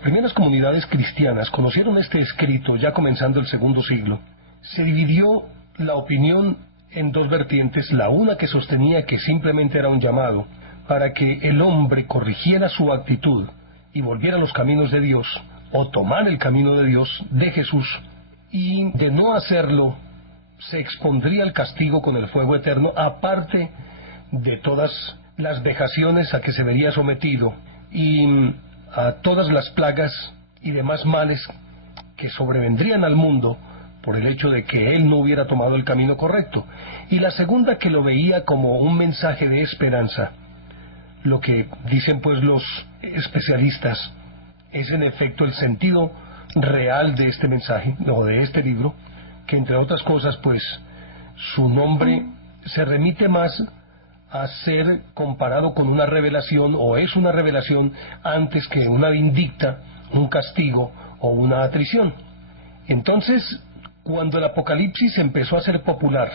primeras comunidades cristianas conocieron este escrito ya comenzando el segundo siglo, se dividió la opinión en dos vertientes, la una que sostenía que simplemente era un llamado para que el hombre corrigiera su actitud y volviera a los caminos de Dios, o tomar el camino de Dios, de Jesús, y de no hacerlo se expondría al castigo con el fuego eterno, aparte de todas las vejaciones a que se vería sometido y a todas las plagas y demás males que sobrevendrían al mundo por el hecho de que él no hubiera tomado el camino correcto. Y la segunda, que lo veía como un mensaje de esperanza. Lo que dicen pues los especialistas es en efecto el sentido real de este mensaje o de este libro, que entre otras cosas pues su nombre se remite más a ser comparado con una revelación, o es una revelación antes que una vindicta, un castigo o una atrición. Entonces, cuando el Apocalipsis empezó a ser popular,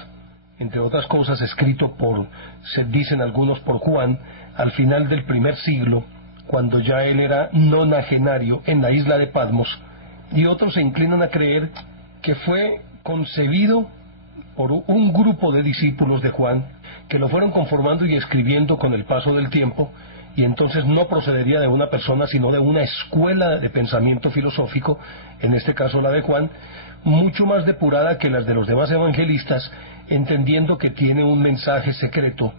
entre otras cosas escrito por, se dicen algunos, por Juan, al final del primer siglo, cuando ya él era nonagenario en la isla de Patmos, y otros se inclinan a creer que fue concebido por un grupo de discípulos de Juan, que lo fueron conformando y escribiendo con el paso del tiempo, y entonces no procedería de una persona, sino de una escuela de pensamiento filosófico, en este caso la de Juan, mucho más depurada que las de los demás evangelistas, entendiendo que tiene un mensaje secreto.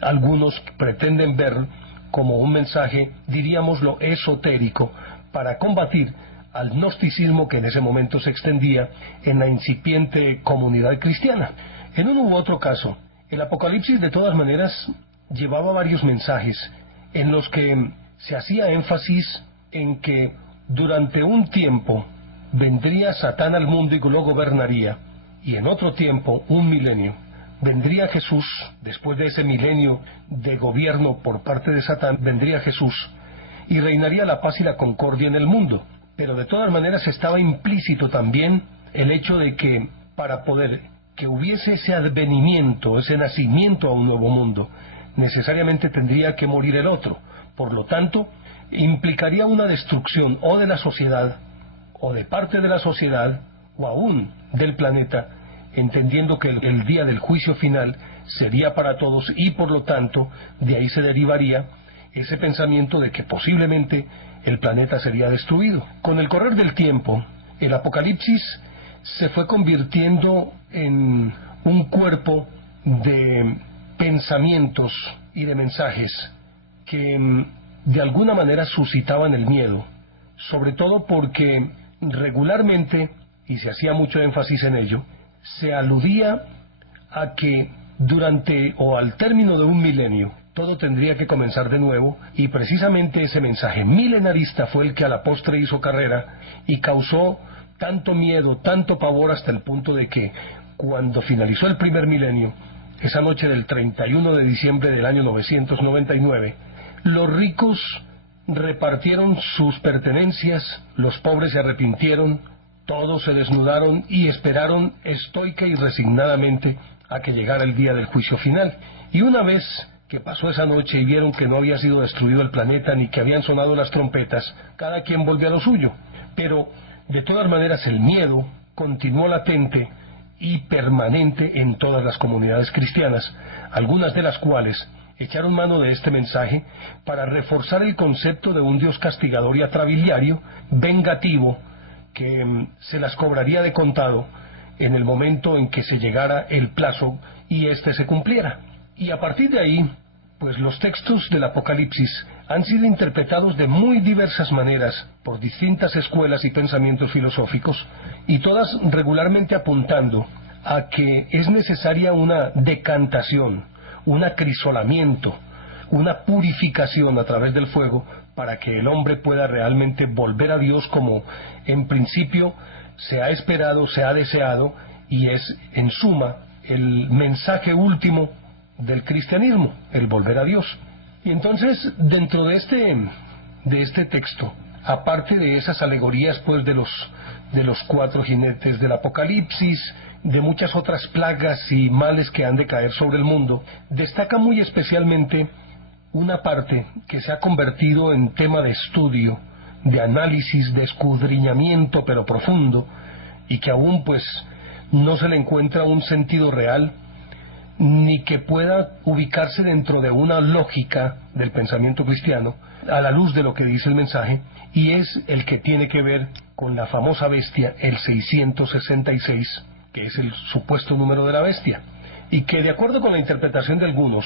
Algunos pretenden ver como un mensaje, diríamoslo, esotérico, para combatir al gnosticismo que en ese momento se extendía en la incipiente comunidad cristiana. En uno u otro caso, el Apocalipsis de todas maneras llevaba varios mensajes en los que se hacía énfasis en que durante un tiempo vendría Satán al mundo y lo gobernaría, y en otro tiempo, un milenio, vendría Jesús. Después de ese milenio de gobierno por parte de Satán, vendría Jesús y reinaría la paz y la concordia en el mundo. Pero de todas maneras estaba implícito también el hecho de que para poder que hubiese ese advenimiento, ese nacimiento a un nuevo mundo, necesariamente tendría que morir el otro. Por lo tanto, implicaría una destrucción o de la sociedad, o de parte de la sociedad, o aún del planeta, entendiendo que el día del juicio final sería para todos, y por lo tanto de ahí se derivaría ese pensamiento de que posiblemente el planeta sería destruido. Con el correr del tiempo, el Apocalipsis se fue convirtiendo en un cuerpo de pensamientos y de mensajes que de alguna manera suscitaban el miedo, sobre todo porque regularmente, y se hacía mucho énfasis en ello, se aludía a que durante o al término de un milenio todo tendría que comenzar de nuevo, y precisamente ese mensaje milenarista fue el que a la postre hizo carrera y causó tanto miedo, tanto pavor, hasta el punto de que cuando finalizó el primer milenio, esa noche del 31 de diciembre del año 999, los ricos repartieron sus pertenencias, los pobres se arrepintieron, todos se desnudaron y esperaron estoica y resignadamente a que llegara el día del juicio final. Y una vez que pasó esa noche y vieron que no había sido destruido el planeta ni que habían sonado las trompetas, cada quien volvió a lo suyo. Pero de todas maneras el miedo continuó latente y permanente en todas las comunidades cristianas, algunas de las cuales echaron mano de este mensaje para reforzar el concepto de un Dios castigador y atrabiliario, vengativo, que se las cobraría de contado en el momento en que se llegara el plazo y éste se cumpliera. Y a partir de ahí, pues los textos del Apocalipsis han sido interpretados de muy diversas maneras por distintas escuelas y pensamientos filosóficos, y todas regularmente apuntando a que es necesaria una decantación, un acrisolamiento, una purificación a través del fuego, para que el hombre pueda realmente volver a Dios como en principio se ha esperado, se ha deseado, y es en suma el mensaje último del cristianismo, el volver a Dios. Y entonces, dentro de este texto, aparte de esas alegorías pues de los cuatro jinetes del Apocalipsis, de muchas otras plagas y males que han de caer sobre el mundo, destaca muy especialmente una parte que se ha convertido en tema de estudio de análisis, de escudriñamiento, pero profundo, y que aún pues no se le encuentra un sentido real, ni que pueda ubicarse dentro de una lógica del pensamiento cristiano, a la luz de lo que dice el mensaje, y es el que tiene que ver con la famosa bestia, el 666, que es el supuesto número de la bestia, y que de acuerdo con la interpretación de algunos,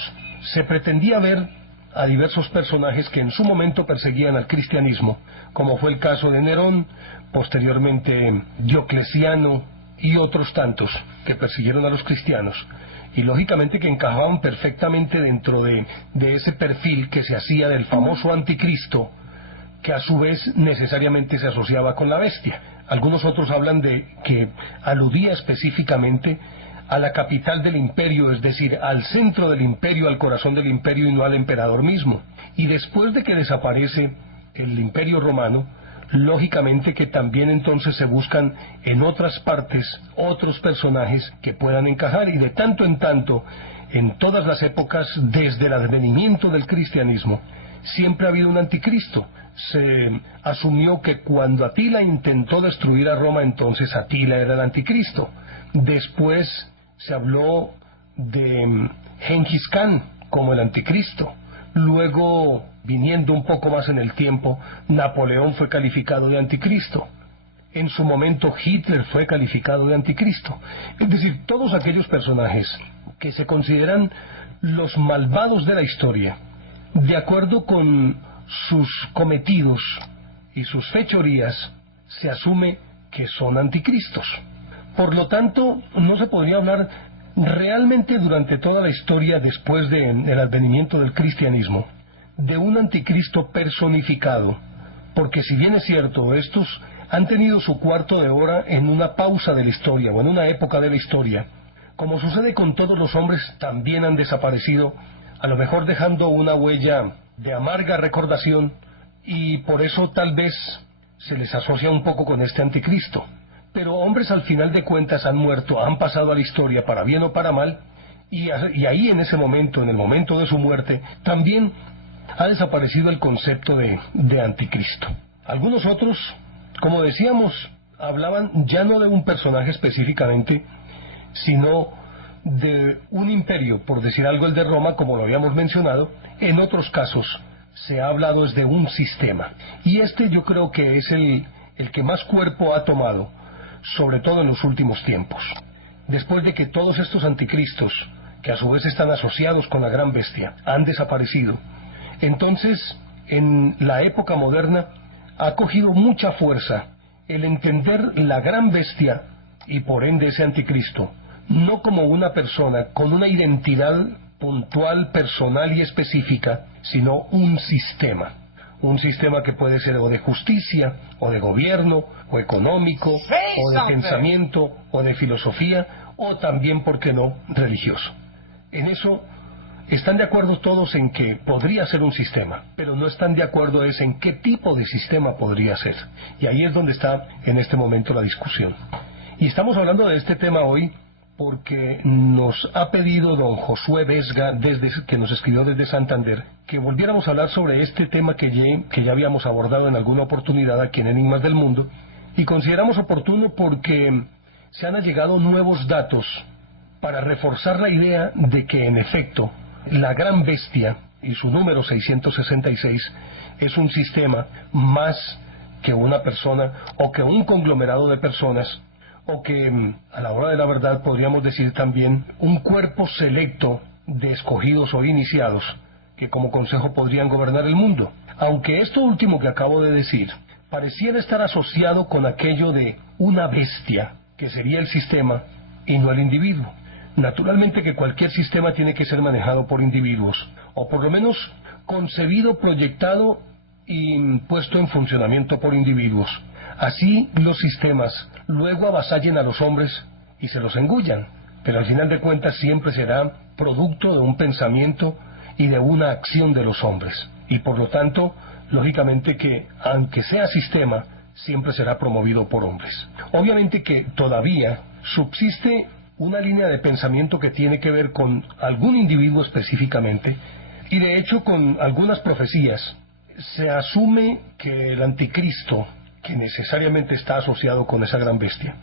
se pretendía ver a diversos personajes que en su momento perseguían al cristianismo, como fue el caso de Nerón, posteriormente Diocleciano y otros tantos que persiguieron a los cristianos, y lógicamente que encajaban perfectamente dentro de ese perfil que se hacía del famoso anticristo, que a su vez necesariamente se asociaba con la bestia. Algunos otros hablan de que aludía específicamente a la capital del imperio, es decir, al centro del imperio, al corazón del imperio y no al emperador mismo. Y después de que desaparece el imperio romano, lógicamente que también entonces se buscan en otras partes otros personajes que puedan encajar, y de tanto en tanto, en todas las épocas, desde el advenimiento del cristianismo, siempre ha habido un anticristo. Se asumió que cuando Atila intentó destruir a Roma, entonces Atila era el anticristo. Después se habló de Gengis Khan como el anticristo. Luego, viniendo un poco más en el tiempo, Napoleón fue calificado de anticristo. En su momento Hitler fue calificado de anticristo. Es decir, todos aquellos personajes que se consideran los malvados de la historia, de acuerdo con sus cometidos y sus fechorías, se asume que son anticristos. Por lo tanto, no se podría hablar realmente durante toda la historia después del advenimiento del cristianismo de un anticristo personificado, porque si bien es cierto, estos han tenido su cuarto de hora en una pausa de la historia o en una época de la historia, como sucede con todos los hombres, también han desaparecido, a lo mejor dejando una huella de amarga recordación, y por eso tal vez se les asocia un poco con este anticristo. Pero hombres al final de cuentas han muerto, han pasado a la historia para bien o para mal, y ahí en ese momento, en el momento de su muerte, también ha desaparecido el concepto de anticristo. Algunos otros, como decíamos, hablaban ya no de un personaje específicamente, sino de un imperio, por decir algo el de Roma, como lo habíamos mencionado. En otros casos se ha hablado de un sistema, y este yo creo que es el que más cuerpo ha tomado, sobre todo en los últimos tiempos, después de que todos estos anticristos, que a su vez están asociados con la gran bestia, han desaparecido. Entonces, en la época moderna, ha cogido mucha fuerza el entender la gran bestia, y por ende ese anticristo, no como una persona con una identidad puntual, personal y específica, sino un sistema. Un sistema que puede ser o de justicia, o de gobierno, o económico, o de pensamiento, o de filosofía, o también, ¿por qué no?, religioso. En eso están de acuerdo todos en que podría ser un sistema, pero no están de acuerdo es en qué tipo de sistema podría ser. Y ahí es donde está en este momento la discusión. Y estamos hablando de este tema hoy porque nos ha pedido don Josué Vesga, que nos escribió desde Santander, que volviéramos a hablar sobre este tema que ya habíamos abordado en alguna oportunidad aquí en Enigmas del Mundo, y consideramos oportuno porque se han allegado nuevos datos para reforzar la idea de que en efecto la gran bestia y su número 666 es un sistema más que una persona o que un conglomerado de personas, o que a la hora de la verdad podríamos decir también un cuerpo selecto de escogidos o iniciados que como consejo podrían gobernar el mundo. Aunque esto último que acabo de decir pareciera estar asociado con aquello de una bestia, que sería el sistema y no el individuo. Naturalmente que cualquier sistema tiene que ser manejado por individuos, o por lo menos concebido, proyectado y puesto en funcionamiento por individuos. Así los sistemas luego avasallen a los hombres y se los engullan, pero al final de cuentas siempre será producto de un pensamiento y de una acción de los hombres, y por lo tanto, lógicamente que, aunque sea sistema, siempre será promovido por hombres. Obviamente que todavía subsiste una línea de pensamiento que tiene que ver con algún individuo específicamente, y de hecho con algunas profecías Se asume que el anticristo, que necesariamente está asociado con esa gran bestia,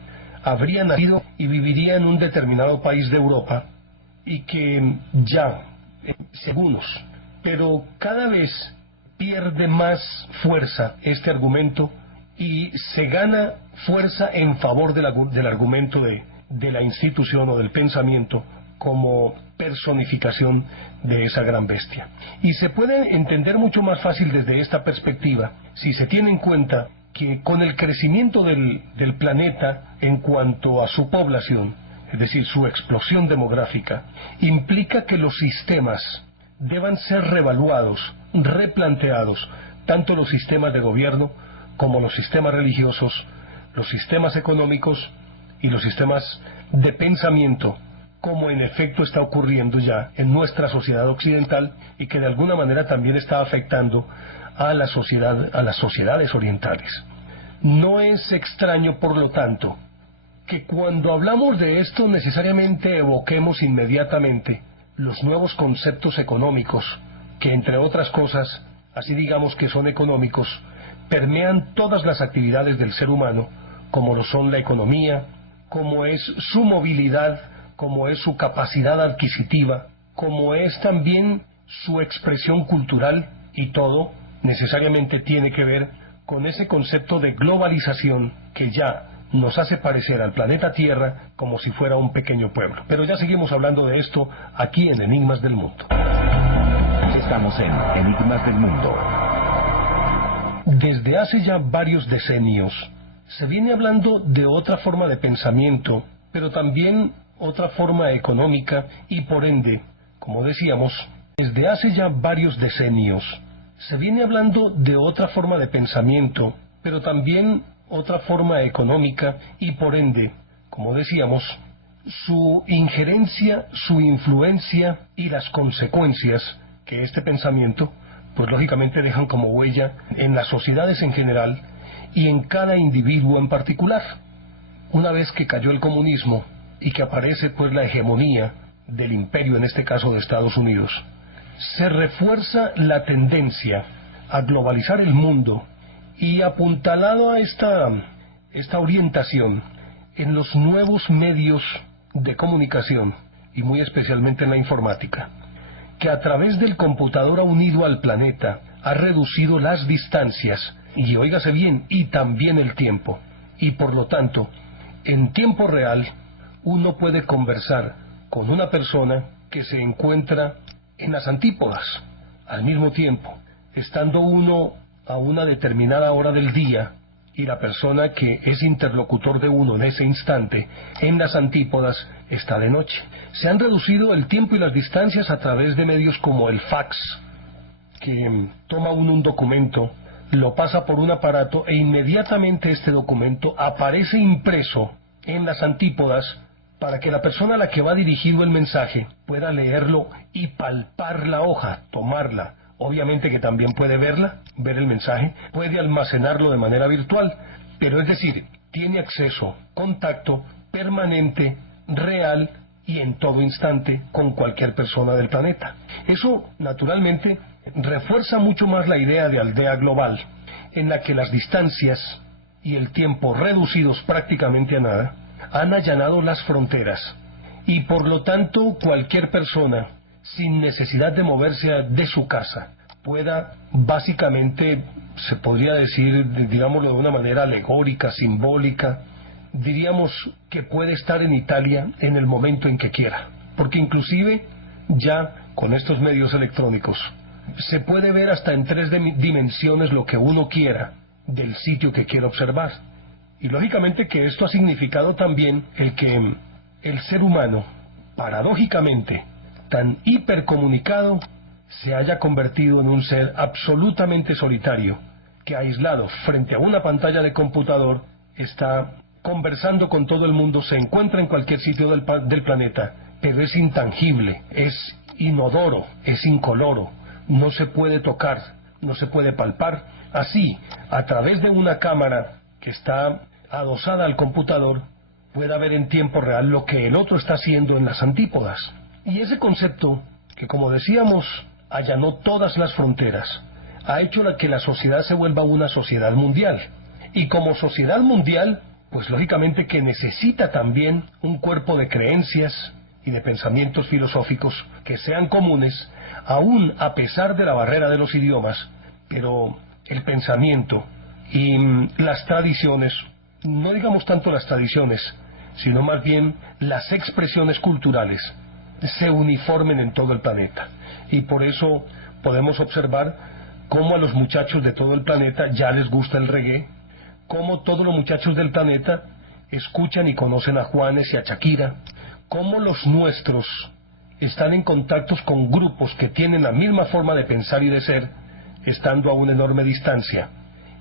habría nacido y viviría en un determinado país de Europa y que ya, segunos, pero cada vez pierde más fuerza este argumento y se gana fuerza en favor del argumento de la institución o del pensamiento como personificación de esa gran bestia. Y se puede entender mucho más fácil desde esta perspectiva si se tiene en cuenta que con el crecimiento del planeta en cuanto a su población, es decir, su explosión demográfica, implica que los sistemas deban ser revaluados, replanteados, tanto los sistemas de gobierno como los sistemas religiosos, los sistemas económicos y los sistemas de pensamiento, como en efecto está ocurriendo ya en nuestra sociedad occidental y que de alguna manera también está afectando a las sociedades orientales. No es extraño, por lo tanto, que cuando hablamos de esto necesariamente evoquemos inmediatamente los nuevos conceptos económicos que, entre otras cosas, así digamos que son económicos, permean todas las actividades del ser humano, como lo son la economía, como es su movilidad, como es su capacidad adquisitiva, como es también su expresión cultural, y todo necesariamente tiene que ver con ese concepto de globalización que ya nos hace parecer al planeta Tierra como si fuera un pequeño pueblo. Pero ya seguimos hablando de esto aquí en Enigmas del Mundo. Estamos en Enigmas del Mundo. Desde hace ya varios decenios se viene hablando de otra forma de pensamiento, pero también otra forma económica y por ende, como decíamos, desde hace ya varios decenios se viene hablando de otra forma de pensamiento, pero también otra forma económica y por ende, como decíamos, su injerencia, su influencia y las consecuencias que este pensamiento, pues lógicamente dejan como huella en las sociedades en general y en cada individuo en particular. Una vez que cayó el comunismo y que aparece pues la hegemonía del imperio, en este caso de Estados Unidos, se refuerza la tendencia a globalizar el mundo y apuntalado a esta orientación en los nuevos medios de comunicación y muy especialmente en la informática, que a través del computador unido al planeta ha reducido las distancias y, óigase bien, y también el tiempo, y por lo tanto en tiempo real uno puede conversar con una persona que se encuentra en las antípodas al mismo tiempo, estando uno a una determinada hora del día y la persona que es interlocutor de uno en ese instante en las antípodas está de noche. Se han reducido el tiempo y las distancias a través de medios como el fax, que toma uno un documento, lo pasa por un aparato e inmediatamente este documento aparece impreso en las antípodas para que la persona a la que va dirigido el mensaje pueda leerlo y palpar la hoja, tomarla. Obviamente que también puede verla, ver el mensaje, puede almacenarlo de manera virtual, pero es decir, tiene acceso, contacto permanente, real y en todo instante con cualquier persona del planeta. Eso, naturalmente, refuerza mucho más la idea de aldea global, en la que las distancias y el tiempo reducidos prácticamente a nada han allanado las fronteras y por lo tanto cualquier persona sin necesidad de moverse de su casa pueda básicamente, se podría decir, digámoslo de una manera alegórica, simbólica, diríamos que puede estar en Italia en el momento en que quiera, porque inclusive ya con estos medios electrónicos se puede ver hasta en 3 dimensiones lo que uno quiera del sitio que quiera observar. Y lógicamente que esto ha significado también el que el ser humano, paradójicamente, tan hipercomunicado, se haya convertido en un ser absolutamente solitario, que aislado frente a una pantalla de computador está conversando con todo el mundo, se encuentra en cualquier sitio del planeta, pero es intangible, es inodoro, es incoloro, no se puede tocar, no se puede palpar. Así, a través de una cámara que está adosada al computador, pueda ver en tiempo real lo que el otro está haciendo en las antípodas. Y ese concepto, que como decíamos, allanó todas las fronteras, ha hecho que la sociedad se vuelva una sociedad mundial. Y como sociedad mundial, pues lógicamente que necesita también un cuerpo de creencias y de pensamientos filosóficos que sean comunes, aún a pesar de la barrera de los idiomas, pero el pensamiento y las tradiciones, no digamos tanto las tradiciones, sino más bien las expresiones culturales, se uniformen en todo el planeta. Y por eso podemos observar cómo a los muchachos de todo el planeta ya les gusta el reggae, cómo todos los muchachos del planeta escuchan y conocen a Juanes y a Shakira, cómo los nuestros están en contactos con grupos que tienen la misma forma de pensar y de ser, estando a una enorme distancia.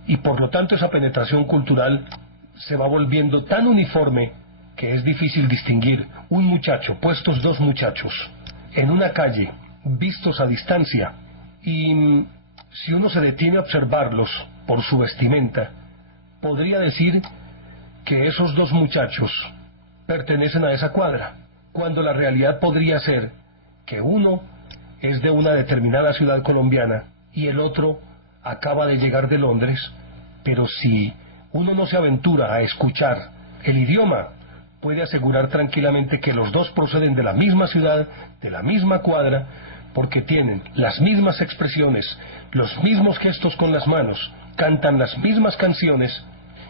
Y por lo tanto esa penetración cultural se va volviendo tan uniforme que es difícil distinguir un muchacho, puestos dos muchachos, en una calle, vistos a distancia, y si uno se detiene a observarlos por su vestimenta, podría decir que esos dos muchachos pertenecen a esa cuadra, cuando la realidad podría ser que uno es de una determinada ciudad colombiana y el otro acaba de llegar de Londres, pero si uno no se aventura a escuchar el idioma, puede asegurar tranquilamente que los dos proceden de la misma ciudad, de la misma cuadra, porque tienen las mismas expresiones, los mismos gestos con las manos, cantan las mismas canciones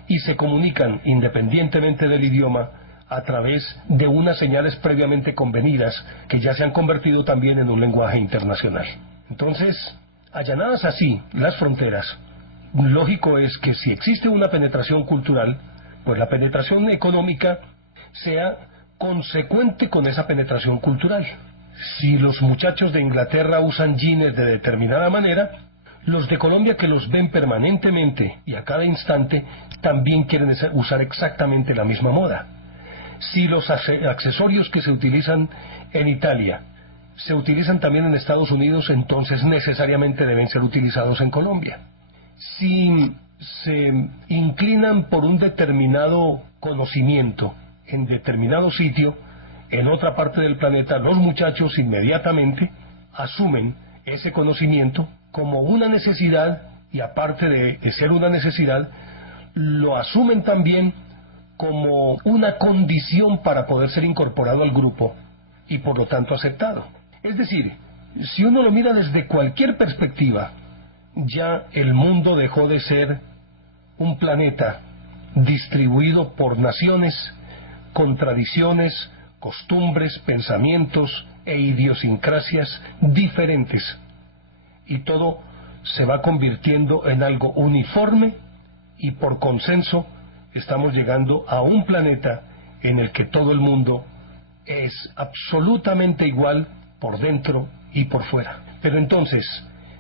y se comunican independientemente del idioma a través de unas señales previamente convenidas que ya se han convertido también en un lenguaje internacional. Entonces, allanadas así las fronteras, lógico es que si existe una penetración cultural, pues la penetración económica sea consecuente con esa penetración cultural. Si los muchachos de Inglaterra usan jeans de determinada manera, los de Colombia, que los ven permanentemente y a cada instante, también quieren usar exactamente la misma moda. Si los accesorios que se utilizan en Italia se utilizan también en Estados Unidos, entonces necesariamente deben ser utilizados en Colombia. Si se inclinan por un determinado conocimiento en determinado sitio, en otra parte del planeta, los muchachos inmediatamente asumen ese conocimiento como una necesidad, y aparte de ser una necesidad, lo asumen también como una condición para poder ser incorporado al grupo y por lo tanto aceptado. Es decir, si uno lo mira desde cualquier perspectiva, ya el mundo dejó de ser un planeta distribuido por naciones con tradiciones, costumbres, pensamientos e idiosincrasias diferentes, y todo se va convirtiendo en algo uniforme, y por consenso estamos llegando a un planeta en el que todo el mundo es absolutamente igual por dentro y por fuera. Pero entonces,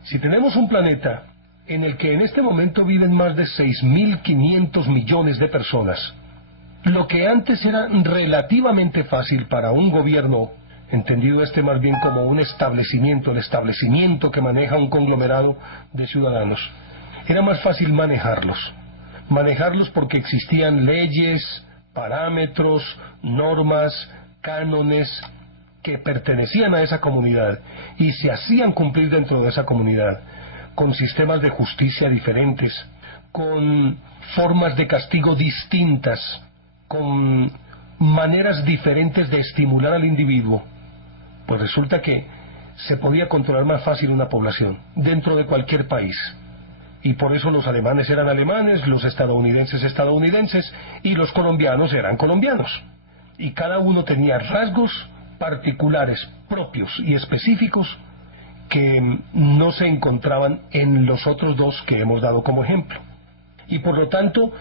si tenemos un planeta en el que en este momento viven más de 6.500 millones de personas, lo que antes era relativamente fácil para un gobierno, entendido más bien como un establecimiento, el establecimiento que maneja un conglomerado de ciudadanos, era más fácil manejarlos porque existían leyes, parámetros, normas, cánones que pertenecían a esa comunidad y se hacían cumplir dentro de esa comunidad, con sistemas de justicia diferentes, con formas de castigo distintas, con maneras diferentes de estimular al individuo. Pues resulta que se podía controlar más fácil una población dentro de cualquier país, y por eso los alemanes eran alemanes, los estadounidenses estadounidenses, y los colombianos eran colombianos, y cada uno tenía rasgos particulares propios y específicos que no se encontraban en los otros dos que hemos dado como ejemplo. Y por lo tanto,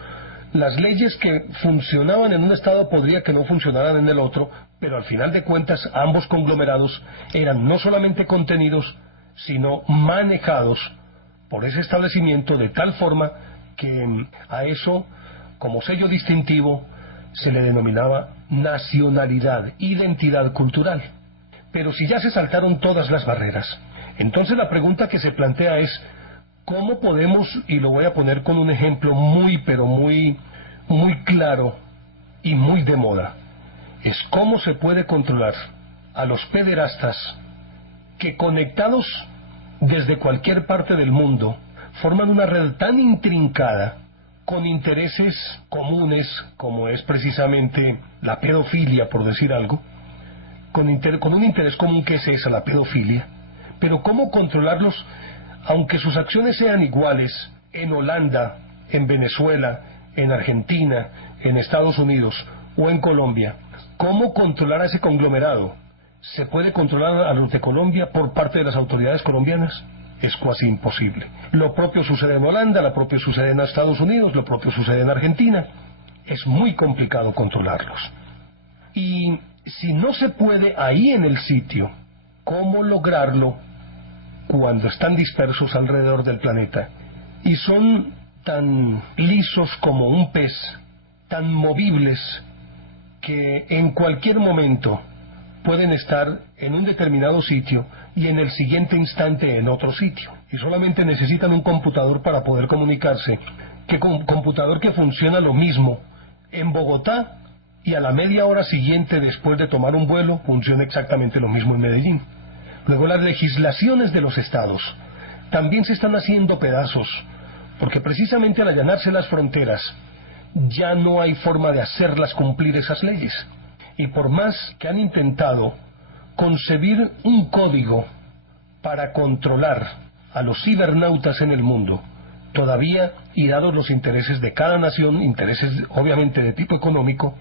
las leyes que funcionaban en un estado podría que no funcionaran en el otro, pero al final de cuentas ambos conglomerados eran no solamente contenidos, sino manejados por ese establecimiento de tal forma que a eso, como sello distintivo, se le denominaba nacionalidad, identidad cultural. Pero si ya se saltaron todas las barreras, entonces la pregunta que se plantea es: ¿cómo podemos, y lo voy a poner con un ejemplo muy claro y muy de moda, es cómo se puede controlar a los pederastas que, conectados desde cualquier parte del mundo, forman una red tan intrincada, con intereses comunes, como es precisamente la pedofilia, por decir algo, con un interés común que es esa, la pedofilia. Pero ¿cómo controlarlos, aunque sus acciones sean iguales, en Holanda, en Venezuela, en Argentina, en Estados Unidos o en Colombia? ¿Cómo controlar a ese conglomerado? ¿Se puede controlar a los de Colombia por parte de las autoridades colombianas? Es casi imposible. Lo propio sucede en Holanda, lo propio sucede en Estados Unidos, lo propio sucede en Argentina. Es muy complicado controlarlos. Y si no se puede ahí en el sitio, ¿cómo lograrlo cuando están dispersos alrededor del planeta? Y son tan lisos como un pez, tan movibles, que en cualquier momento pueden estar en un determinado sitio y en el siguiente instante en otro sitio. Y solamente necesitan un computador para poder comunicarse, computador que funciona lo mismo en Bogotá y a la media hora siguiente después de tomar un vuelo funciona exactamente lo mismo en Medellín. Luego las legislaciones de los estados también se están haciendo pedazos, porque precisamente al allanarse las fronteras ya no hay forma de hacerlas cumplir esas leyes. Y por más que han intentado concebir un código para controlar a los cibernautas en el mundo, todavía, y dados los intereses de cada nación, intereses obviamente de tipo económico,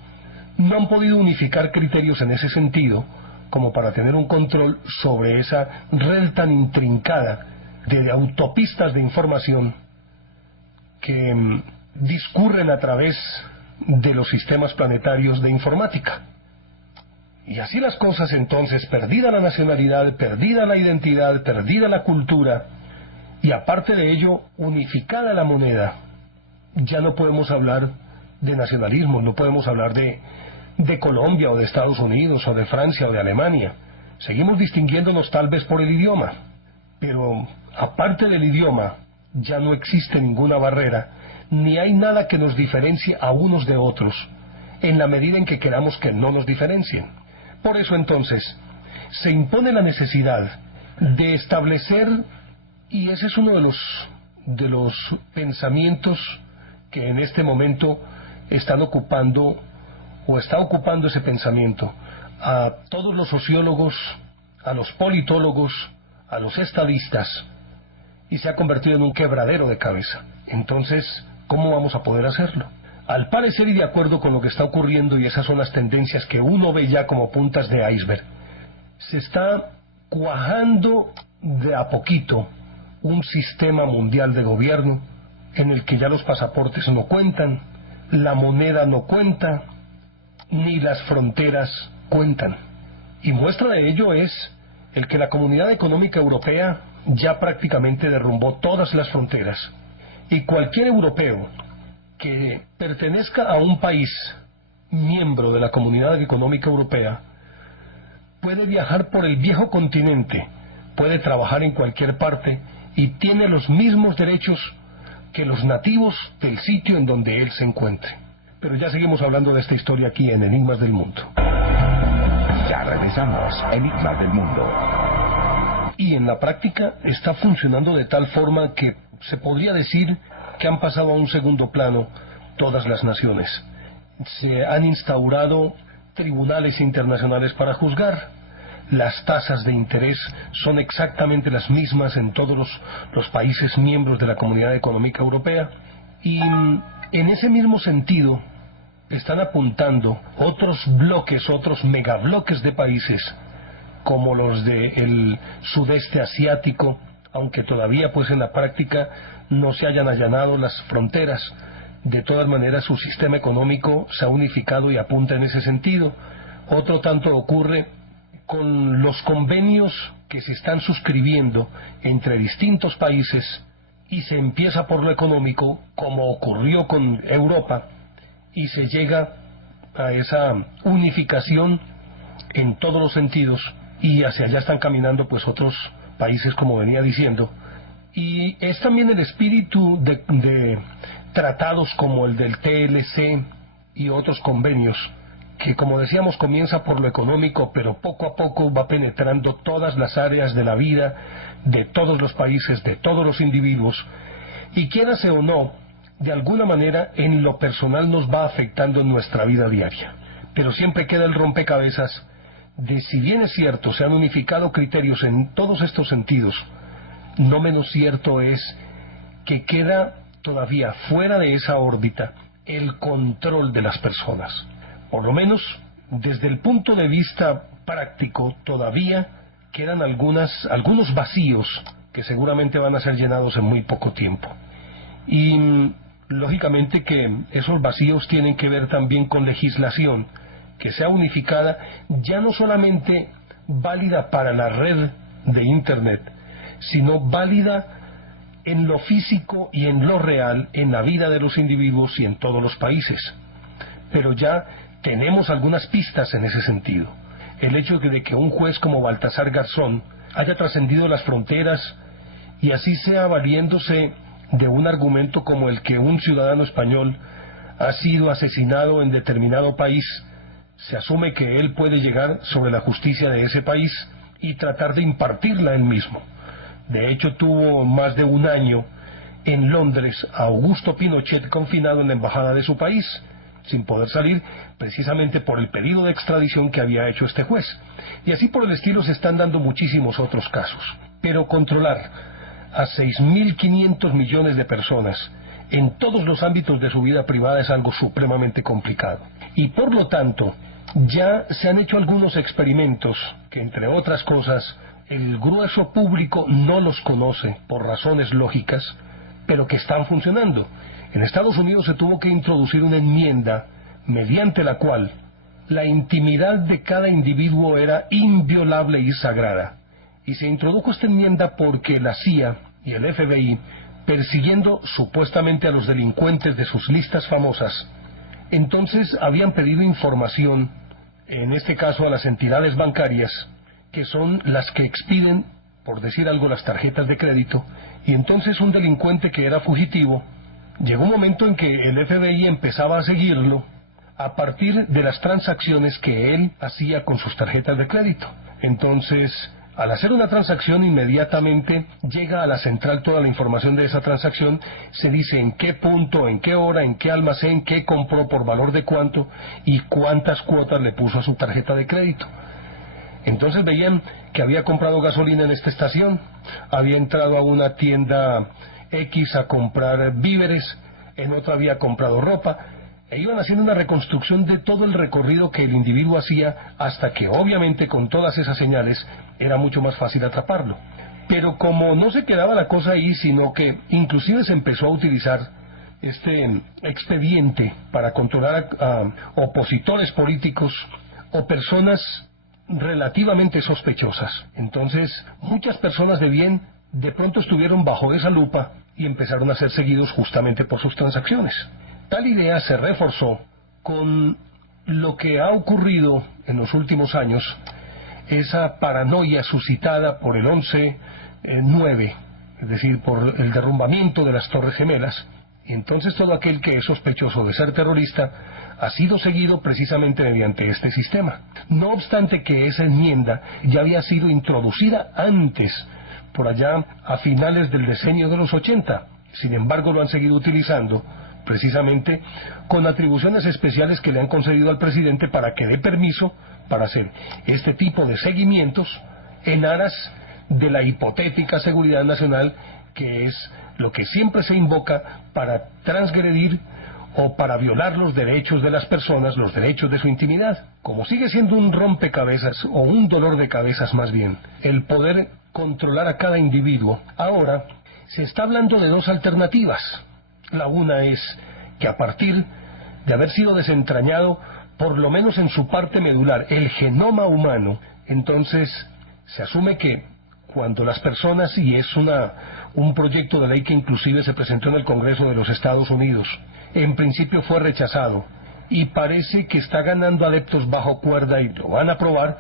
no han podido unificar criterios en ese sentido como para tener un control sobre esa red tan intrincada de autopistas de información que discurren a través de los sistemas planetarios de informática. Y así las cosas, entonces, perdida la nacionalidad, perdida la identidad, perdida la cultura, y aparte de ello, unificada la moneda, ya no podemos hablar de nacionalismo, no podemos hablar de Colombia o de Estados Unidos o de Francia o de Alemania. Seguimos distinguiéndonos tal vez por el idioma, pero aparte del idioma ya no existe ninguna barrera, ni hay nada que nos diferencie a unos de otros, en la medida en que queramos que no nos diferencien. Por eso entonces se impone la necesidad de establecer, y ese es uno de los pensamientos que en este momento están ocupando, o está ocupando ese pensamiento, a todos los sociólogos, a los politólogos, a los estadistas, y se ha convertido en un quebradero de cabeza. Entonces, ¿cómo vamos a poder hacerlo? Al parecer, y de acuerdo con lo que está ocurriendo, y esas son las tendencias que uno ve ya como puntas de iceberg, se está cuajando de a poquito un sistema mundial de gobierno en el que ya los pasaportes no cuentan, la moneda no cuenta, ni las fronteras cuentan. Y muestra de ello es el que la Comunidad Económica Europea ya prácticamente derrumbó todas las fronteras. Y cualquier europeo que pertenezca a un país miembro de la Comunidad Económica Europea puede viajar por el viejo continente, puede trabajar en cualquier parte y tiene los mismos derechos que los nativos del sitio en donde él se encuentre. Pero ya seguimos hablando de esta historia aquí en Enigmas del Mundo. Ya regresamos, Enigmas del Mundo. Y en la práctica está funcionando de tal forma que se podría decir que han pasado a un segundo plano todas las naciones. Se han instaurado tribunales internacionales para juzgar. Las tasas de interés son exactamente las mismas en todos los países miembros de la Comunidad Económica Europea. Y en ese mismo sentido están apuntando otros bloques, otros megabloques de países, como los del sudeste asiático, aunque todavía pues en la práctica no se hayan allanado las fronteras. De todas maneras su sistema económico se ha unificado y apunta en ese sentido. Otro tanto ocurre con los convenios que se están suscribiendo entre distintos países, y se empieza por lo económico, como ocurrió con Europa, y se llega a esa unificación en todos los sentidos, y hacia allá están caminando pues otros países, como venía diciendo. Y es también el espíritu de tratados como el del TLC y otros convenios que, como decíamos, comienza por lo económico, pero poco a poco va penetrando todas las áreas de la vida, de todos los países, de todos los individuos, y quiérase o no, de alguna manera en lo personal nos va afectando en nuestra vida diaria. Pero siempre queda el rompecabezas de, si bien es cierto, se han unificado criterios en todos estos sentidos, no menos cierto es que queda todavía fuera de esa órbita el control de las personas. Por lo menos, desde el punto de vista práctico, todavía quedan algunos vacíos que seguramente van a ser llenados en muy poco tiempo. Y lógicamente que esos vacíos tienen que ver también con legislación que sea unificada, ya no solamente válida para la red de Internet, sino válida en lo físico y en lo real, en la vida de los individuos y en todos los países. Pero ya tenemos algunas pistas en ese sentido. El hecho de que un juez como Baltasar Garzón haya trascendido las fronteras y así sea valiéndose de un argumento como el que un ciudadano español ha sido asesinado en determinado país, se asume que él puede llegar sobre la justicia de ese país y tratar de impartirla él mismo. De hecho, tuvo más de un año en Londres a Augusto Pinochet confinado en la embajada de su país, sin poder salir, precisamente por el pedido de extradición que había hecho este juez. Y así por el estilo se están dando muchísimos otros casos. Pero controlar a 6.500 millones de personas en todos los ámbitos de su vida privada es algo supremamente complicado. Y por lo tanto, ya se han hecho algunos experimentos que, entre otras cosas, el grueso público no los conoce por razones lógicas, pero que están funcionando. En Estados Unidos se tuvo que introducir una enmienda mediante la cual la intimidad de cada individuo era inviolable y sagrada. Y se introdujo esta enmienda porque la CIA y el FBI, persiguiendo supuestamente a los delincuentes de sus listas famosas, entonces habían pedido información, en este caso a las entidades bancarias, que son las que expiden, por decir algo, las tarjetas de crédito, y entonces un delincuente que era fugitivo, llegó un momento en que el FBI empezaba a seguirlo a partir de las transacciones que él hacía con sus tarjetas de crédito. Entonces, al hacer una transacción, inmediatamente llega a la central toda la información de esa transacción, se dice en qué punto, en qué hora, en qué almacén, qué compró, por valor de cuánto y cuántas cuotas le puso a su tarjeta de crédito. Entonces veían que había comprado gasolina en esta estación, había entrado a una tienda X a comprar víveres, en otra había comprado ropa, e iban haciendo una reconstrucción de todo el recorrido que el individuo hacía, hasta que obviamente con todas esas señales era mucho más fácil atraparlo. Pero como no se quedaba la cosa ahí, sino que inclusive se empezó a utilizar este expediente para controlar a opositores políticos o personas relativamente sospechosas. Entonces, muchas personas de bien de pronto estuvieron bajo esa lupa y empezaron a ser seguidos justamente por sus transacciones. Tal idea se reforzó con lo que ha ocurrido en los últimos años, esa paranoia suscitada por el 11/9, es decir, por el derrumbamiento de las Torres Gemelas. Y entonces todo aquel que es sospechoso de ser terrorista ha sido seguido precisamente mediante este sistema. No obstante que esa enmienda ya había sido introducida antes, por allá a finales del decenio de los 80. Sin embargo, lo han seguido utilizando precisamente con atribuciones especiales que le han concedido al presidente para que dé permiso para hacer este tipo de seguimientos en aras de la hipotética seguridad nacional, que es lo que siempre se invoca para transgredir o para violar los derechos de las personas, los derechos de su intimidad. Como sigue siendo un rompecabezas, o un dolor de cabezas más bien, el poder controlar a cada individuo, ahora se está hablando de dos alternativas. La una es que a partir de haber sido desentrañado, por lo menos en su parte medular, el genoma humano, entonces se asume que cuando las personas, y es un proyecto de ley que inclusive se presentó en el Congreso de los Estados Unidos, en principio fue rechazado, y parece que está ganando adeptos bajo cuerda y lo van a aprobar,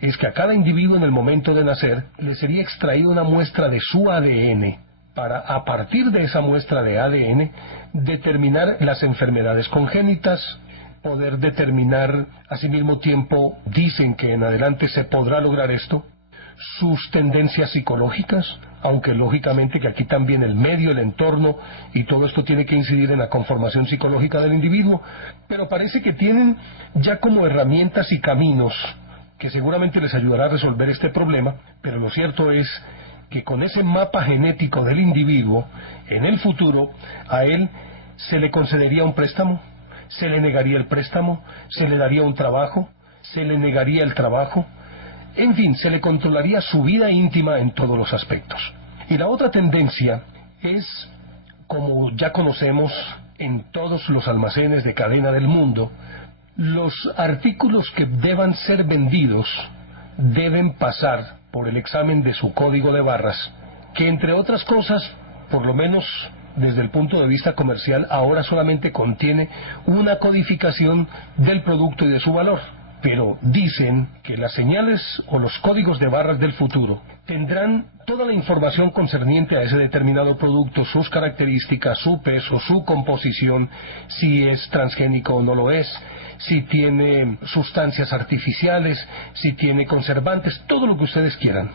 es que a cada individuo en el momento de nacer le sería extraída una muestra de su ADN, para a partir de esa muestra de ADN determinar las enfermedades congénitas, poder determinar, así mismo tiempo dicen que en adelante se podrá lograr esto, sus tendencias psicológicas, aunque lógicamente que aquí también el medio, el entorno y todo esto tiene que incidir en la conformación psicológica del individuo, pero parece que tienen ya como herramientas y caminos que seguramente les ayudará a resolver este problema, pero lo cierto es que con ese mapa genético del individuo, en el futuro, a él se le concedería un préstamo, se le negaría el préstamo, se le daría un trabajo, se le negaría el trabajo, en fin, se le controlaría su vida íntima en todos los aspectos. Y la otra tendencia es, como ya conocemos en todos los almacenes de cadena del mundo, los artículos que deban ser vendidos deben pasar por el examen de su código de barras, que entre otras cosas, por lo menos desde el punto de vista comercial, ahora solamente contiene una codificación del producto y de su valor. Pero dicen que las señales o los códigos de barras del futuro tendrán toda la información concerniente a ese determinado producto, sus características, su peso, su composición, si es transgénico o no lo es, si tiene sustancias artificiales, si tiene conservantes, todo lo que ustedes quieran.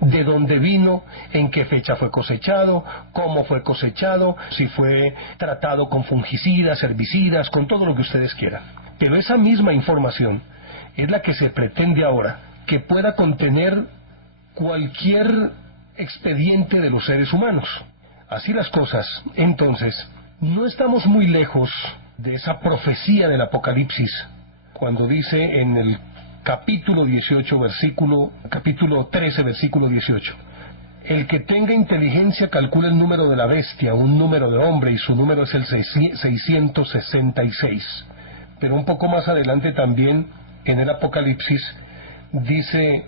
De dónde vino, en qué fecha fue cosechado, cómo fue cosechado, si fue tratado con fungicidas, herbicidas, con todo lo que ustedes quieran. Pero esa misma información es la que se pretende ahora que pueda contener cualquier expediente de los seres humanos. Así las cosas, entonces, no estamos muy lejos de esa profecía del Apocalipsis, cuando dice en el capítulo 13, versículo 18, el que tenga inteligencia calcule el número de la bestia, un número de hombre, y su número es el 666. Pero un poco más adelante también, en el Apocalipsis, dice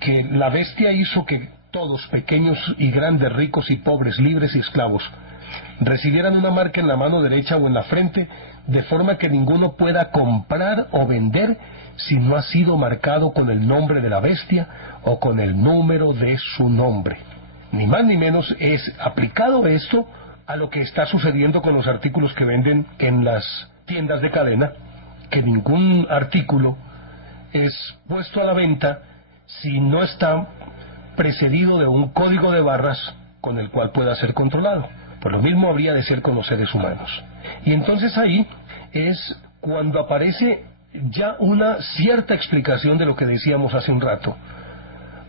que la bestia hizo que todos, pequeños y grandes, ricos y pobres, libres y esclavos, recibieran una marca en la mano derecha o en la frente, de forma que ninguno pueda comprar o vender si no ha sido marcado con el nombre de la bestia o con el número de su nombre. Ni más ni menos es aplicado esto a lo que está sucediendo con los artículos que venden en las tiendas de cadena, que ningún artículo es puesto a la venta si no está precedido de un código de barras con el cual pueda ser controlado. Pues lo mismo habría de ser con los seres humanos. Y entonces ahí es cuando aparece ya una cierta explicación de lo que decíamos hace un rato,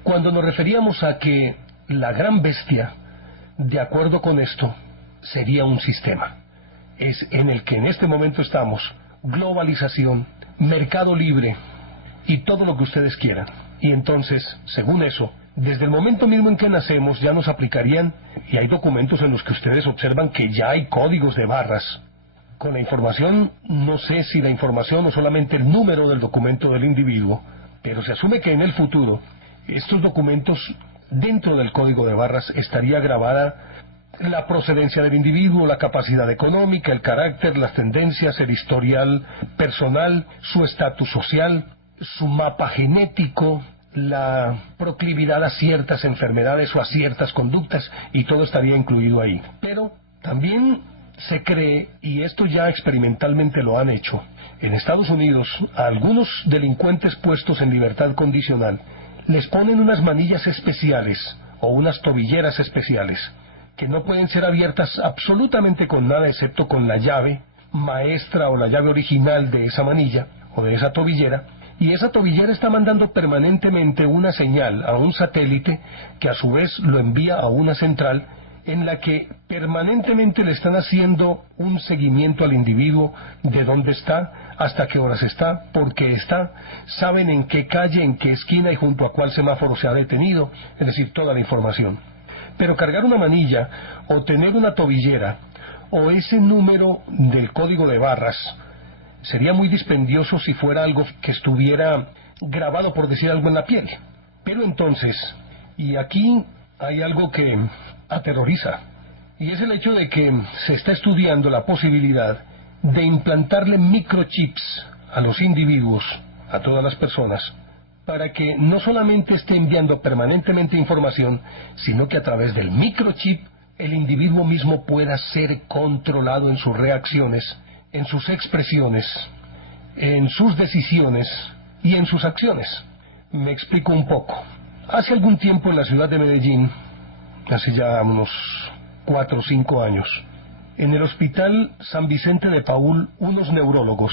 cuando nos referíamos a que la gran bestia, de acuerdo con esto, sería un sistema. Es en el que en este momento estamos, globalización, mercado libre y todo lo que ustedes quieran. Y entonces, según eso, desde el momento mismo en que nacemos ya nos aplicarían, y hay documentos en los que ustedes observan que ya hay códigos de barras. Con la información, no sé si la información o solamente el número del documento del individuo, pero se asume que en el futuro, estos documentos, dentro del código de barras, estaría grabada la procedencia del individuo, la capacidad económica, el carácter, las tendencias, el historial personal, su estatus social, su mapa genético, la proclividad a ciertas enfermedades o a ciertas conductas, y todo estaría incluido ahí. Pero también se cree, y esto ya experimentalmente lo han hecho, en Estados Unidos, a algunos delincuentes puestos en libertad condicional, les ponen unas manillas especiales o unas tobilleras especiales, que no pueden ser abiertas absolutamente con nada excepto con la llave maestra o la llave original de esa manilla o de esa tobillera, y esa tobillera está mandando permanentemente una señal a un satélite que a su vez lo envía a una central en la que permanentemente le están haciendo un seguimiento al individuo, de dónde está, hasta qué horas está, por qué está, saben en qué calle, en qué esquina y junto a cuál semáforo se ha detenido, es decir, toda la información. Pero cargar una manilla o tener una tobillera o ese número del código de barras sería muy dispendioso si fuera algo que estuviera grabado, por decir algo, en la piel. Pero entonces, y aquí hay algo que aterroriza, y es el hecho de que se está estudiando la posibilidad de implantarle microchips a los individuos, a todas las personas, para que no solamente esté enviando permanentemente información, sino que a través del microchip el individuo mismo pueda ser controlado en sus reacciones en sus expresiones, en sus decisiones y en sus acciones. Me explico un poco. Hace algún tiempo en la ciudad de Medellín, hace ya unos 4 o 5 años, en el hospital San Vicente de Paúl, unos neurólogos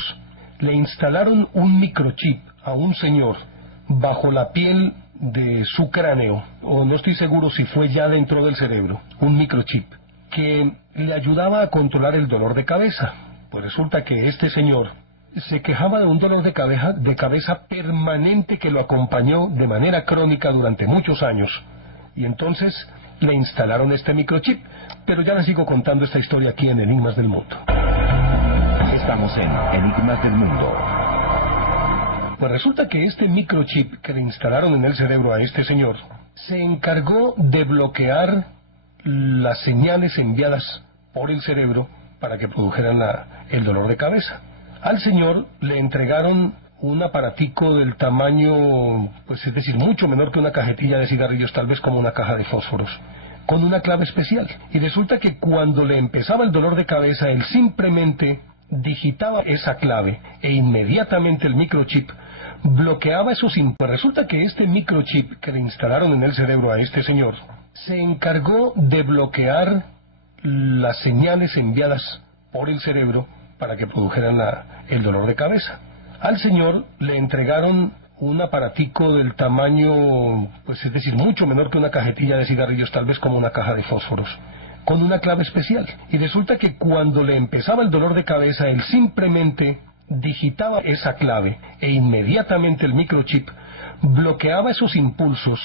le instalaron un microchip a un señor bajo la piel de su cráneo, o no estoy seguro si fue ya dentro del cerebro, un microchip que le ayudaba a controlar el dolor de cabeza. Pues resulta que este señor se quejaba de un dolor de cabeza permanente que lo acompañó de manera crónica durante muchos años, y entonces le instalaron este microchip. Pero ya les sigo contando esta historia aquí en Enigmas del Mundo. Estamos en Enigmas del Mundo. Pues resulta que este microchip que le instalaron en el cerebro a este señor se encargó de bloquear las señales enviadas por el cerebro para que produjeran el dolor de cabeza. Al señor le entregaron un aparatico del tamaño, pues es decir, mucho menor que una cajetilla de cigarrillos, tal vez como una caja de fósforos, con una clave especial. Y resulta que cuando le empezaba el dolor de cabeza, él simplemente digitaba esa clave e inmediatamente el microchip bloqueaba esos impulsos. Resulta que este microchip que le instalaron en el cerebro a este señor se encargó de bloquear las señales enviadas por el cerebro para que produjeran el dolor de cabeza. Al señor le entregaron un aparatico del tamaño, pues es decir, mucho menor que una cajetilla de cigarrillos, tal vez como una caja de fósforos, con una clave especial. Y resulta que cuando le empezaba el dolor de cabeza, él simplemente digitaba esa clave e inmediatamente el microchip bloqueaba esos impulsos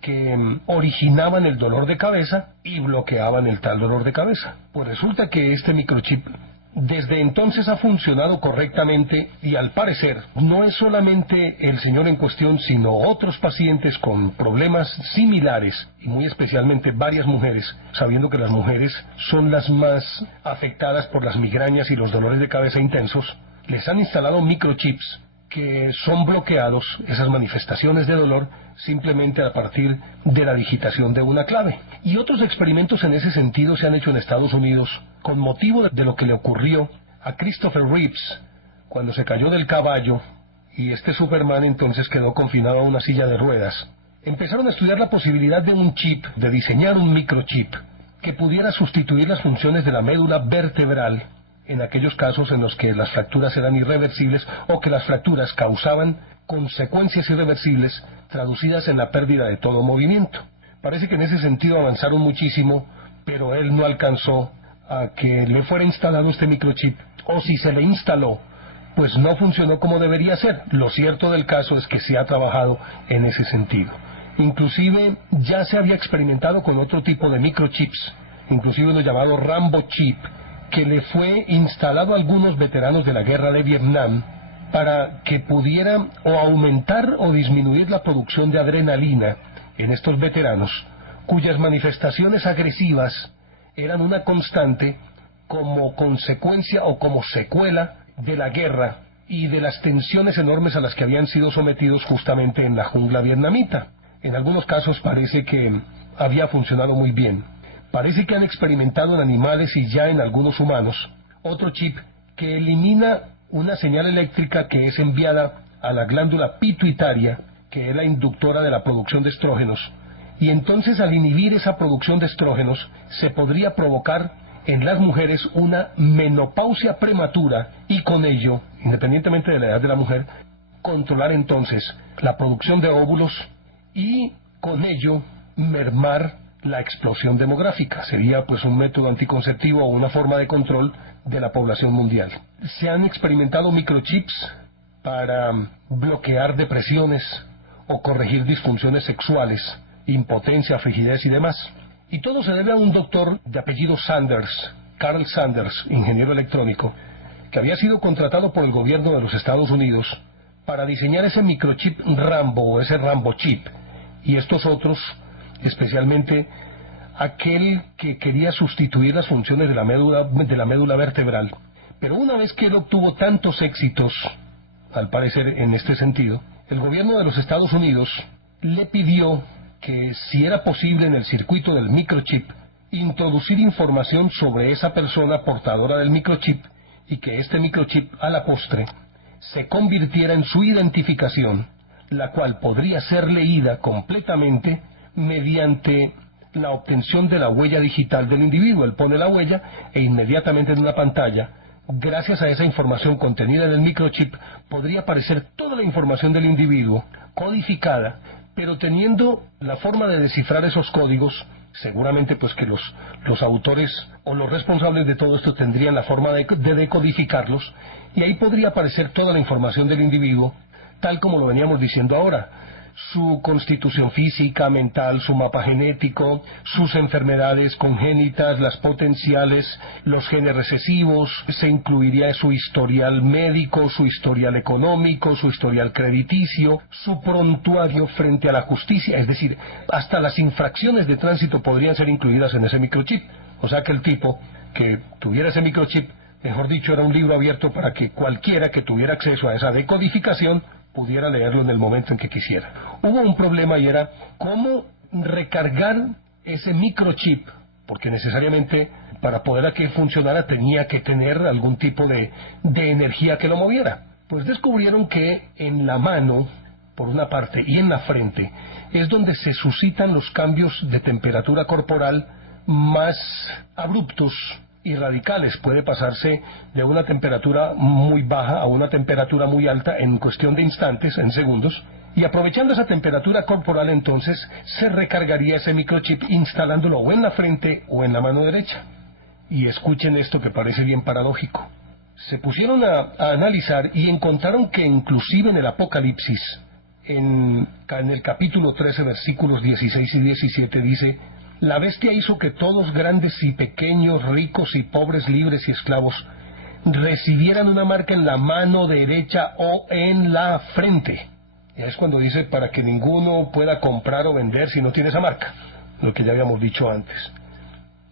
que originaban el dolor de cabeza y bloqueaban el tal dolor de cabeza. Pues resulta que este microchip desde entonces ha funcionado correctamente y al parecer no es solamente el señor en cuestión, sino otros pacientes con problemas similares y muy especialmente varias mujeres, sabiendo que las mujeres son las más afectadas por las migrañas y los dolores de cabeza intensos. Les han instalado microchips que son bloqueados, esas manifestaciones de dolor, simplemente a partir de la digitación de una clave. Y otros experimentos en ese sentido se han hecho en Estados Unidos con motivo de lo que le ocurrió a Christopher Reeves cuando se cayó del caballo y este Superman entonces quedó confinado a una silla de ruedas. Empezaron a estudiar la posibilidad de un chip, de diseñar un microchip que pudiera sustituir las funciones de la médula vertebral en aquellos casos en los que las fracturas eran irreversibles o que las fracturas causaban consecuencias irreversibles traducidas en la pérdida de todo movimiento. Parece que en ese sentido avanzaron muchísimo, pero él no alcanzó a que le fuera instalado este microchip, o si se le instaló, pues no funcionó como debería ser. Lo cierto del caso es que se ha trabajado en ese sentido. Inclusive ya se había experimentado con otro tipo de microchips, inclusive uno llamado Rambo Chip, que le fue instalado a algunos veteranos de la guerra de Vietnam para que pudiera o aumentar o disminuir la producción de adrenalina en estos veteranos, cuyas manifestaciones agresivas eran una constante como consecuencia o como secuela de la guerra y de las tensiones enormes a las que habían sido sometidos justamente en la jungla vietnamita. En algunos casos parece que había funcionado muy bien. Parece que han experimentado en animales y ya en algunos humanos otro chip que elimina una señal eléctrica que es enviada a la glándula pituitaria, que es la inductora de la producción de estrógenos, y entonces al inhibir esa producción de estrógenos se podría provocar en las mujeres una menopausia prematura y con ello, independientemente de la edad de la mujer, controlar entonces la producción de óvulos y con ello mermar la explosión demográfica. Sería pues un método anticonceptivo o una forma de control de la población mundial. Se han experimentado microchips para bloquear depresiones o corregir disfunciones sexuales, impotencia, frigidez y demás. Y todo se debe a un doctor de apellido Sanders, Carl Sanders, ingeniero electrónico, que había sido contratado por el gobierno de los Estados Unidos para diseñar ese microchip Rambo o ese Rambo chip y estos otros, especialmente aquel que quería sustituir las funciones de la médula vertebral. Pero una vez que él obtuvo tantos éxitos, al parecer en este sentido, el gobierno de los Estados Unidos le pidió que si era posible en el circuito del microchip introducir información sobre esa persona portadora del microchip y que este microchip a la postre se convirtiera en su identificación, la cual podría ser leída completamente mediante la obtención de la huella digital del individuo. Él pone la huella e inmediatamente en una pantalla, gracias a esa información contenida en el microchip, podría aparecer toda la información del individuo codificada, pero teniendo la forma de descifrar esos códigos. Seguramente pues que los autores o los responsables de todo esto tendrían la forma de decodificarlos, y ahí podría aparecer toda la información del individuo, tal como lo veníamos diciendo ahora: su constitución física, mental, su mapa genético, sus enfermedades congénitas, las potenciales, los genes recesivos, se incluiría su historial médico, su historial económico, su historial crediticio, su prontuario frente a la justicia, es decir, hasta las infracciones de tránsito podrían ser incluidas en ese microchip. O sea que el tipo que tuviera ese microchip, mejor dicho, era un libro abierto para que cualquiera que tuviera acceso a esa decodificación pudiera leerlo en el momento en que quisiera. Hubo un problema, y era cómo recargar ese microchip, porque necesariamente para poder que funcionara tenía que tener algún tipo de energía que lo moviera. Pues descubrieron que en la mano, por una parte, y en la frente, es donde se suscitan los cambios de temperatura corporal más abruptos y radicales. Puede pasarse de una temperatura muy baja a una temperatura muy alta en cuestión de instantes, en segundos, y aprovechando esa temperatura corporal entonces se recargaría ese microchip instalándolo o en la frente o en la mano derecha. Y escuchen esto que parece bien paradójico. Se pusieron a analizar y encontraron que inclusive en el Apocalipsis, en el capítulo 13, versículos 16 y 17, dice: la bestia hizo que todos, grandes y pequeños, ricos y pobres, libres y esclavos, recibieran una marca en la mano derecha o en la frente. Y es cuando dice: para que ninguno pueda comprar o vender si no tiene esa marca, lo que ya habíamos dicho antes.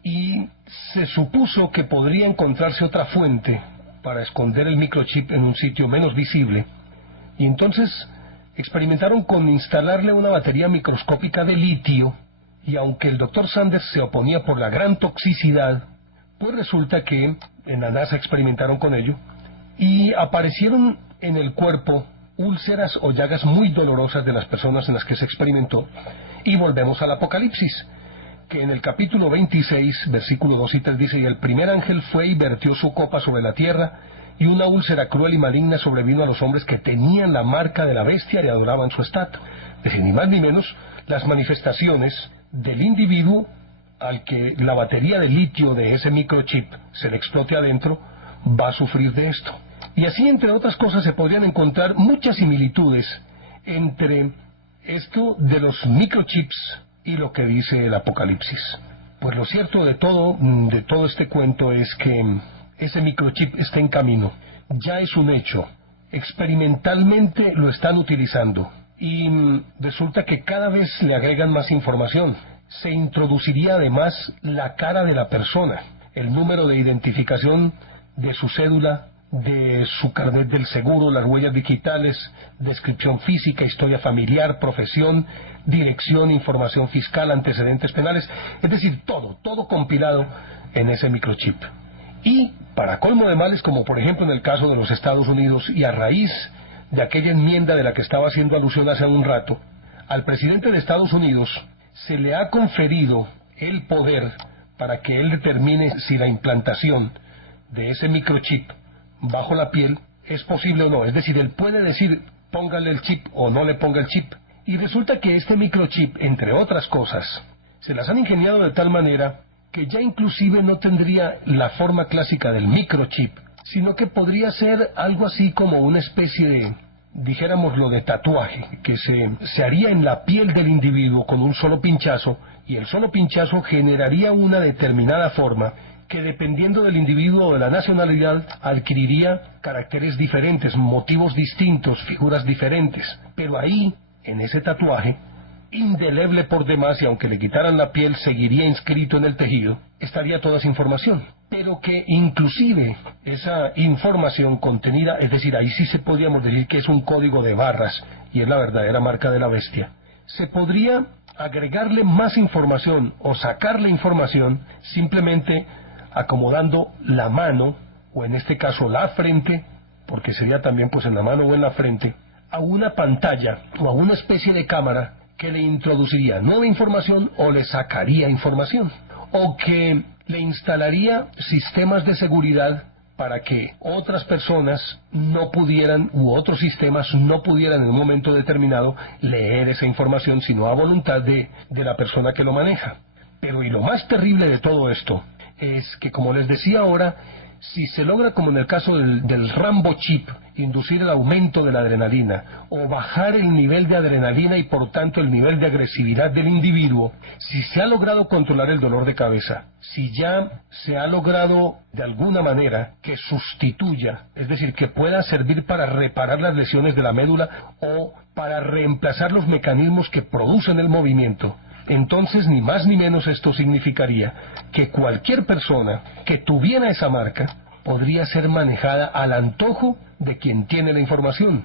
Y se supuso que podría encontrarse otra fuente para esconder el microchip en un sitio menos visible, y entonces experimentaron con instalarle una batería microscópica de litio. Y aunque el Dr. Sanders se oponía por la gran toxicidad, pues resulta que en la NASA experimentaron con ello y aparecieron en el cuerpo úlceras o llagas muy dolorosas de las personas en las que se experimentó. Y volvemos al Apocalipsis, que en el capítulo 26, versículo 2 y 3 dice: y el primer ángel fue y vertió su copa sobre la tierra, y una úlcera cruel y maligna sobrevino a los hombres que tenían la marca de la bestia y adoraban su estatua. Es decir, ni más ni menos, las manifestaciones del individuo al que la batería de litio de ese microchip se le explote adentro va a sufrir de esto. Y así, entre otras cosas, se podrían encontrar muchas similitudes entre esto de los microchips y lo que dice el Apocalipsis. Pues lo cierto de todo este cuento es que ese microchip está en camino, ya es un hecho, experimentalmente lo están utilizando. Y resulta que cada vez le agregan más información. Se introduciría además la cara de la persona, el número de identificación de su cédula, de su carnet del seguro, las huellas digitales, descripción física, historia familiar, profesión, dirección, información fiscal, antecedentes penales, es decir, todo compilado en ese microchip. Y para colmo de males, como por ejemplo en el caso de los Estados Unidos, y a raíz de aquella enmienda de la que estaba haciendo alusión hace un rato, al presidente de Estados Unidos se le ha conferido el poder para que él determine si la implantación de ese microchip bajo la piel es posible o no. Es decir, él puede decir: póngale el chip o no le ponga el chip. Y resulta que este microchip, entre otras cosas, se las han ingeniado de tal manera que ya inclusive no tendría la forma clásica del microchip, sino que podría ser algo así como una especie de, dijéramoslo, de tatuaje, que se haría en la piel del individuo con un solo pinchazo, y el solo pinchazo generaría una determinada forma que, dependiendo del individuo o de la nacionalidad, adquiriría caracteres diferentes, motivos distintos, figuras diferentes. Pero ahí, en ese tatuaje, indeleble por demás, y aunque le quitaran la piel seguiría inscrito en el tejido, estaría toda esa información. Pero que inclusive esa información contenida, es decir, ahí sí se podríamos decir que es un código de barras, y es la verdadera marca de la bestia, se podría agregarle más información o sacarle información simplemente acomodando la mano o en este caso la frente, porque sería también pues en la mano o en la frente, a una pantalla o a una especie de cámara que le introduciría nueva información o le sacaría información, o que le instalaría sistemas de seguridad para que otras personas no pudieran, u otros sistemas no pudieran en un momento determinado leer esa información, sino a voluntad de la persona que lo maneja. Pero y lo más terrible de todo esto es que, como les decía ahora, si se logra, como en el caso del Rambo Chip, inducir el aumento de la adrenalina o bajar el nivel de adrenalina y por tanto el nivel de agresividad del individuo, si se ha logrado controlar el dolor de cabeza, si ya se ha logrado de alguna manera que sustituya, es decir, que pueda servir para reparar las lesiones de la médula o para reemplazar los mecanismos que producen el movimiento, entonces ni más ni menos esto significaría que cualquier persona que tuviera esa marca podría ser manejada al antojo de quien tiene la información.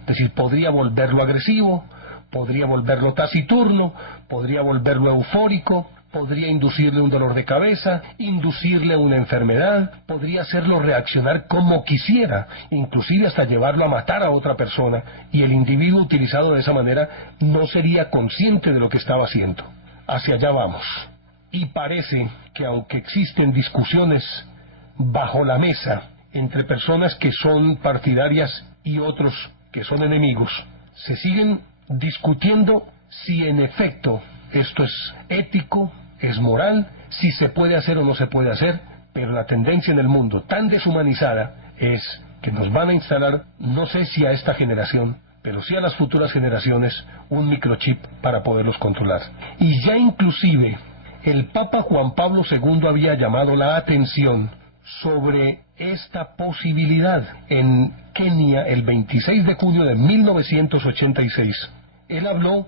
Es decir, podría volverlo agresivo, podría volverlo taciturno, podría volverlo eufórico, podría inducirle un dolor de cabeza, inducirle una enfermedad, podría hacerlo reaccionar como quisiera, inclusive hasta llevarlo a matar a otra persona, y el individuo utilizado de esa manera no sería consciente de lo que estaba haciendo. Hacia allá vamos. Y parece que aunque existen discusiones bajo la mesa entre personas que son partidarias y otros que son enemigos, se siguen discutiendo si en efecto esto es ético, es moral, si se puede hacer o no se puede hacer, pero la tendencia en el mundo tan deshumanizada es que nos van a instalar, no sé si a esta generación, pero sí a las futuras generaciones, un microchip para poderlos controlar. Y ya inclusive el Papa Juan Pablo II había llamado la atención sobre esta posibilidad en Kenia el 26 de junio de 1986. Él habló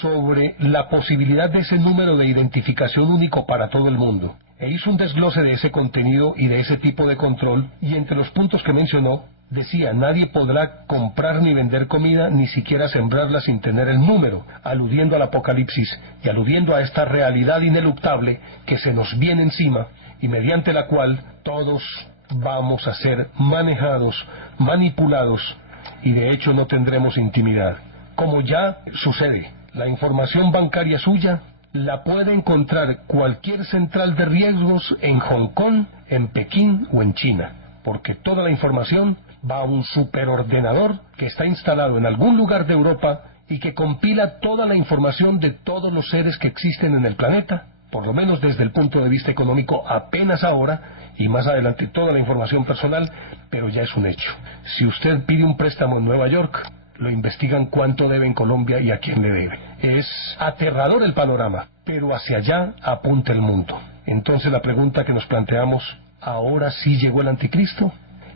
sobre la posibilidad de ese número de identificación único para todo el mundo, e hizo un desglose de ese contenido y de ese tipo de control, y entre los puntos que mencionó, decía: nadie podrá comprar ni vender comida, ni siquiera sembrarla sin tener el número, aludiendo al Apocalipsis y aludiendo a esta realidad ineluctable que se nos viene encima y mediante la cual todos vamos a ser manejados, manipulados, y de hecho no tendremos intimidad, como ya sucede. La información bancaria suya la puede encontrar cualquier central de riesgos en Hong Kong, en Pekín o en China, porque toda la información va a un superordenador que está instalado en algún lugar de Europa y que compila toda la información de todos los seres que existen en el planeta, por lo menos desde el punto de vista económico apenas ahora, y más adelante toda la información personal, pero ya es un hecho. Si usted pide un préstamo en Nueva York, lo investigan cuánto debe en Colombia y a quién le debe. Es aterrador el panorama, pero hacia allá apunta el mundo. Entonces la pregunta que nos planteamos: ¿ahora sí llegó el anticristo?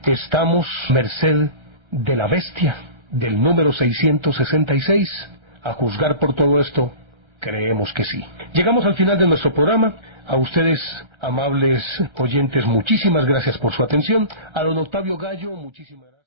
¿Estamos merced de la bestia, del número 666? A juzgar por todo esto, creemos que sí. Llegamos al final de nuestro programa. A ustedes, amables oyentes, muchísimas gracias por su atención. A don Octavio Gallo, muchísimas gracias.